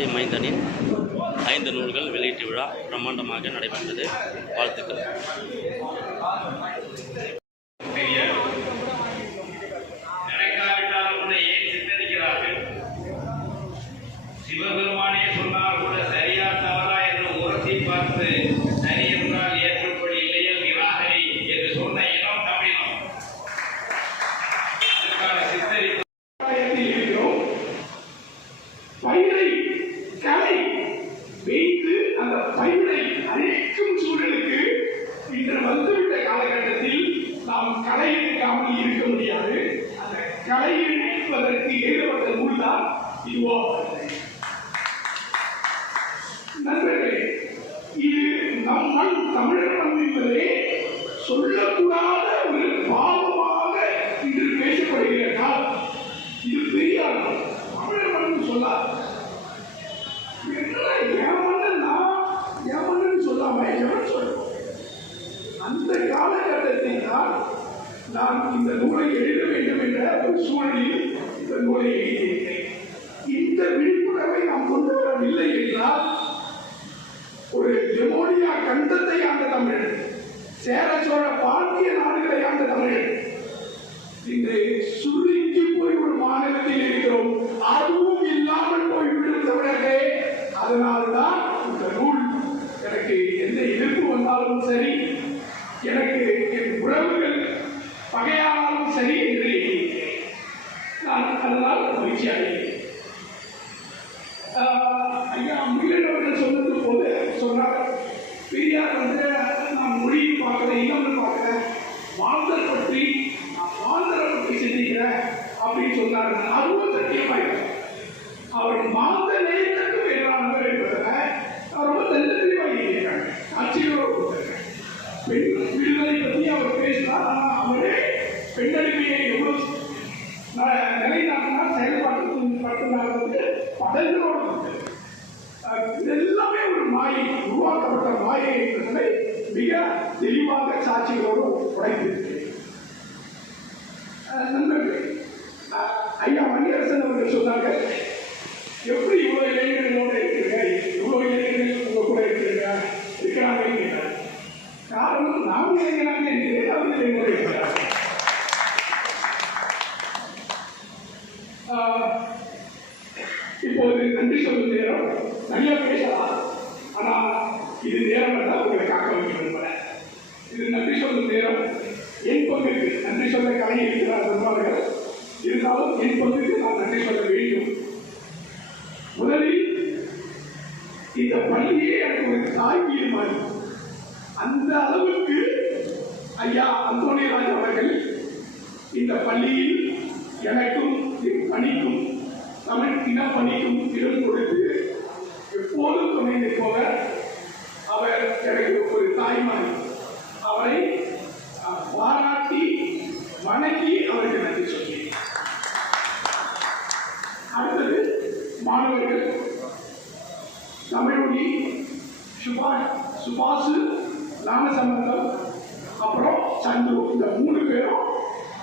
பாறை மைந்தனின் ஐந்து நூல்கள் வெளியீட்டு விழா பிரம்மாண்டமாக நடைபெற்றது. வாழ்த்துக்கள். நாம் களை எடுக்காமல் இருக்க முடியாது. அந்த களை எடுப்பதற்கு எழுதப்பட்ட நூல் தான் இதுவோ நண்பர்களே இது நம் மண் தமிழர் மண் என்பதே சொல்லக்கூடாத ஒரு பாவமாக இன்று பேசப்படுகிற காலம் இது பெரியார் தமிழர் மண் சொல்லாது என்னடா என் மண்ணா என் மண்ணுன்னு சொல்லாம எவன் சொல்லுவோம் அந்த காலகட்டத்தில் தான் நான் இந்த நூலை எழுத வேண்டும் என்ற ஒரு சூழலில் இந்த நூலை எழுதியிருக்கிறேன். இந்த விழிப்புணர்வை நாம் கொண்டு வரவில்லை என்றால் ஒரு லெமோனியா கண்டத்தை ஆண்ட தமிழ் சேர சோழ பாண்டிய நாடுகளை ஆண்ட தமிழ் இன்று சுருங்கி போய் ஒரு மாநிலத்தில் இருக்கிறோம். அதுவும் இல்லாமல் போய்விடும் தமிழர்களே. அதனால்தான் இந்த நூல் எனக்கு எந்த எதிர்ப்பு வந்தாலும் சரி எனக்கு என் உறவுகள் பகையானாலும் சரி என்று எண்ணியிருக்கிறேன் நான் அதனால் மகிழ்ச்சி அடைகிறேன் ஆஹ் ஐயா சொன்னது போல சொன்னார். பெரியார் வந்து நான் மொழியை பார்க்குறேன் இனம்னு பார்க்குறேன் வாழ்தல் பற்றி நான் வாழ்தலை பற்றி சிந்திக்கிறேன் அப்படின்னு சொன்னார். அதுவும் சத்தியமாக அவர் மாந்த நேயத்துக்கு வேறானவர் என்பதை அவர் ரொம்ப தெல்ல தெளிவாக இருக்கிறாங்க ஆட்சியோடு பெண் விடுதலை பற்றி அவர் பேசினார். ஆனால் அவரே பெண்ணடிமையை எவ்வளவு நிலைநாட்டினார் செயல்பாட்டு பட்டினார் வந்து படங்களோடு கொடுத்தாரு. எல்லாமே ஒரு மாயை உருவாக்கப்பட்ட மாயை என்பதை மிக தெளிவாக சாட்சிகளோடு உடைத்திருக்கிறேன். நண்பர்களே ஐயா மணியரசன் அவர்கள் சொன்னாங்க எப்படி இவ்வளோ இளைஞர்களோடு இருக்கிறீங்க இவ்வளோ இளைஞர்கள் உங்க கூட இருக்கிறீங்க இருக்கிறாங்க காரணம் நாம் இளைஞராக இருக்கிறேன் அவர் இளைஞர்கள் இருக்கிறார் இப்போது நன்றி சொல்லும் நேரம். நிறைய பேசலாம். ஆனா இது நேரம் தான் உங்களை காக்க வைக்க இது நன்றி சொல்லும் நேரம். என் பங்குக்கு நன்றி சொல்ல கலை இருக்கிறார் சொல்வார்கள் இருந்தாலும் என் பங்குக்கு நான் நன்றி சொல்ல வேண்டும். முதலில் இந்த பள்ளியே எனக்கு ஒரு தாய் மாதிரி அந்த அளவுக்கு ஐயா அந்தோனியராஜ் அவர்கள் இந்த பள்ளியில் எனக்கும் என் பணிக்கும் தமிழ் இன பணிக்கும் இடம் கொடுத்து மீண்டு போக அவர் எனக்கு ஒரு தாய்மாரி. அவரை பாராட்டி வணங்கி அவருக்கு நன்றி சொன்னேன் அடுத்தது மாணவர்கள். தமிழ்மொழி சுபாஷ் சுபாஷு ராமசம்பந்தம் அப்புறம் சந்துரு. இந்த மூணு பேரும்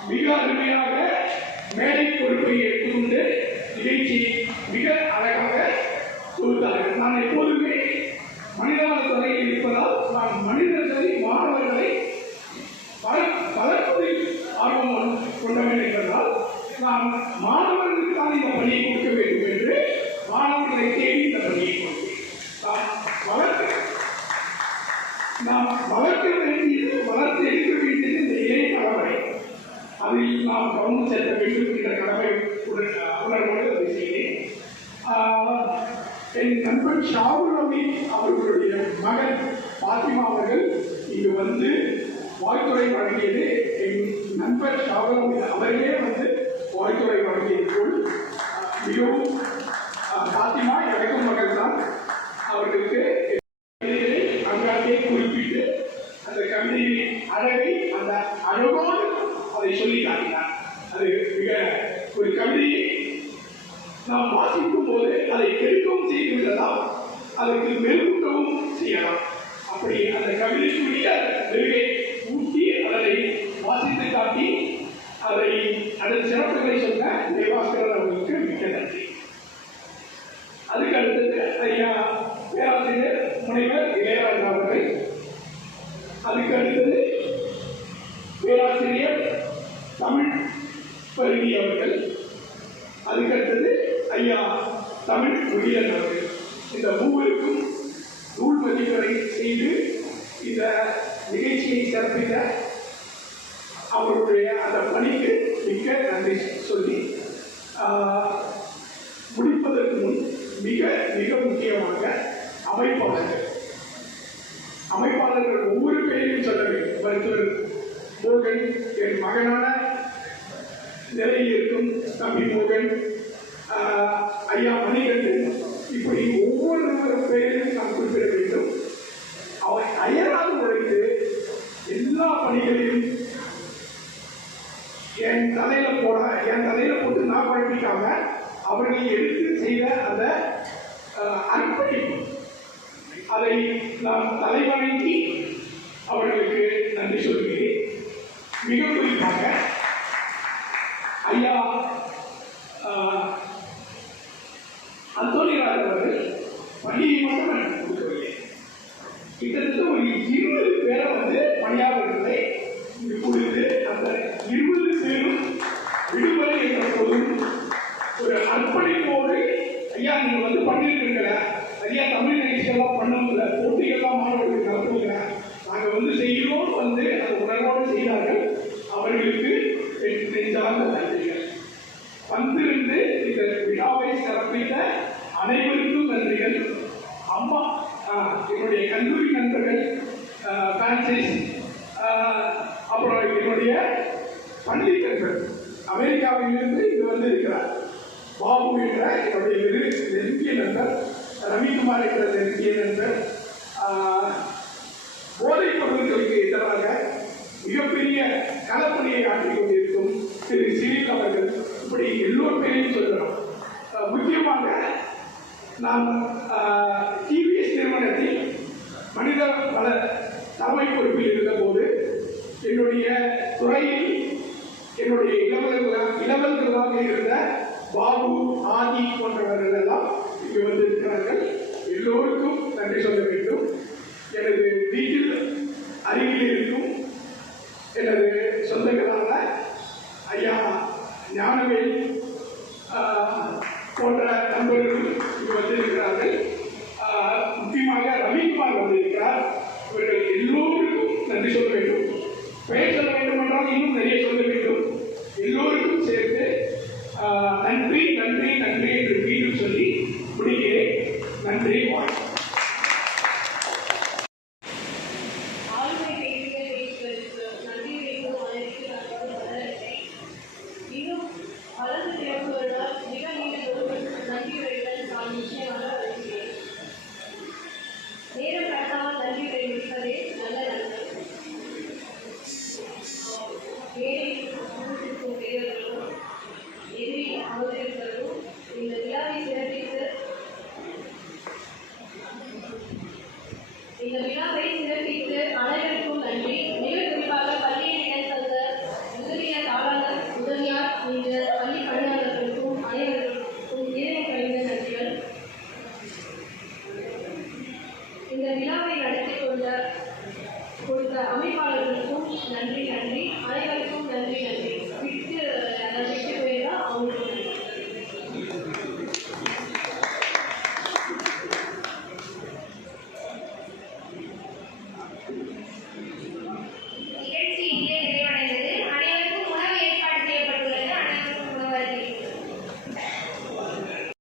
மிக அருமையாக என் நண்பன் ஷாகுர் ரவி அவர்களுடைய மகன் பாத்திமா அவர்கள் இங்கு வந்து வாழ்த்துறை வழங்கியது. என் நண்பர் ஷாகுர் ரவி அவர்களே வந்து வாழ்த்துறை வழங்கியது மிகவும் பாத்திமா எனக்கும் மகள் தான் அவர்களுக்கு கவிதைகளை அங்காங்கே குறிப்பிட்டு அந்த கவிதையின் அழகை அந்த அழகோடு அதை சொல்லி காட்டினார் அது மிக ஒரு கவிதையை நாம் வாசிக்கும் போது அதை கெடுக்கவும் செய்து விடலாம் அதற்கு மெருகூட்டவும் செய்யலாம். அப்படி அந்த கவிதைக்குரிய மெருகை ஊட்டி அதனை வாசித்து காட்டி அதை அதன் சிறப்புகளை சொன்ன தேவாஸ்கரன் உரியனது இந்த மூவருக்கும் நூல் மதிப்பறை செய்து இந்த நிகழ்ச்சியை சிறப்பித்த அவருடைய அந்த பணிக்கு மிக்க நன்றி சொல்லி முடிப்பதற்கு முன் மிக மிக முக்கியமாக அமைப்பாளர்கள். அமைப்பாளர்கள் ஒவ்வொரு பேரையும் சொல்ல வேண்டும். மருத்துவர் மோகன் என் மகனான நிலையில் இருக்கும் தம்பி மோகன் ஐயா மணிகண்டன் இப்படி ஒவ்வொரு பேரையும் நாம் குறிப்பிட வேண்டும். அவன் அயராது உழைத்து எல்லா பணிகளையும் என் தலையில போட என் தலையில போட்டு நான் குழப்பிக்காம அவர்கள் எடுத்து செய்த அந்த அர்ப்பணிப்பு. அதை நான் தலைவணங்கி அவர்களுக்கு நன்றி சொல்கிறேன். மிக குறிப்பாக ஐயா ஆஹ், அந்தோனிராஜ் அவர்கள் பள்ளியை மட்டும் எனக்கு கொடுக்கவில்லை கிட்டத்தட்ட ஒரு இருபது பேரை வந்து பணியாளர்களை இங்கு கொடுத்து அந்த இருபது பேரும் விடுமுறை ஒரு ஒரு அர்ப்பணிப்போடு ஐயா நீங்க வந்து பண்ணிருக்கீங்கள ஐயா தமிழ் நிகழ்ச்சியெல்லாம் பண்ணல போட்டிகள்லாம் மாணவர்களுக்கு நடத்துங்க நாங்கள் வந்து செய்கிறோம் வந்து அந்த உணர்வோடு செய்தார்கள். அவர்களுக்கு நெஞ்சார்ந்த நன்றிகள். வந்திருந்து இந்த விழாவை சிறப்பித்த அனைவருக்கும் நன்றிகள். அம்மா என்னுடைய கல்லூரி நண்பர்கள் ஆஹ், பிரான்சிஸ் ஆஹ், அப்புறம் என்னுடைய பள்ளி நண்பர் அமெரிக்காவிலிருந்து இங்கு வந்து இருக்கிறார் பாபு என்ற என்னுடைய நெரு- நெருங்கிய நண்பர் ரவிக்குமார் என்ற போதைப் பொருட்களுக்கு எதிராக மிகப்பெரிய களப்பணியை ஆற்றிக் கொண்டிருக்கும் திரு சிறில் அவர்கள் இப்படி எல்லோர் பேரையும் சொல்லலாம் முக்கியமாக நாம் டிவிஎஸ் நிறுவனத்தில் மனித வள தலைமை பொறுப்பில் இருந்தபோது என்னுடைய துறையில் என்னுடைய இளவல்களாக இளவல்களாக இருந்த பாபு ஆதி போன்றவர்கள் எல்லாம் இங்கு வந்திருக்கிறார்கள். எல்லோருக்கும் நன்றி சொல்ல வேண்டும். எனது வீட்டில் அருகில் இருக்கும் எனது சொந்தங்களான ஐயா ஞானவேல் போன்ற நண்பர்கள் இங்கு வந்திருக்கிறார்கள். முக்கியமாக ரவிக்குமார் வந்திருக்கிறார். இவர்கள் எல்லோருக்கும் நன்றி சொல்ல வேண்டும். பெயர் சொல்ல வேண்டும் என்றால் இன்னும் நிறைய சொல்ல வேண்டும். எல்லோருக்கும் சேர்த்து நன்றி நன்றி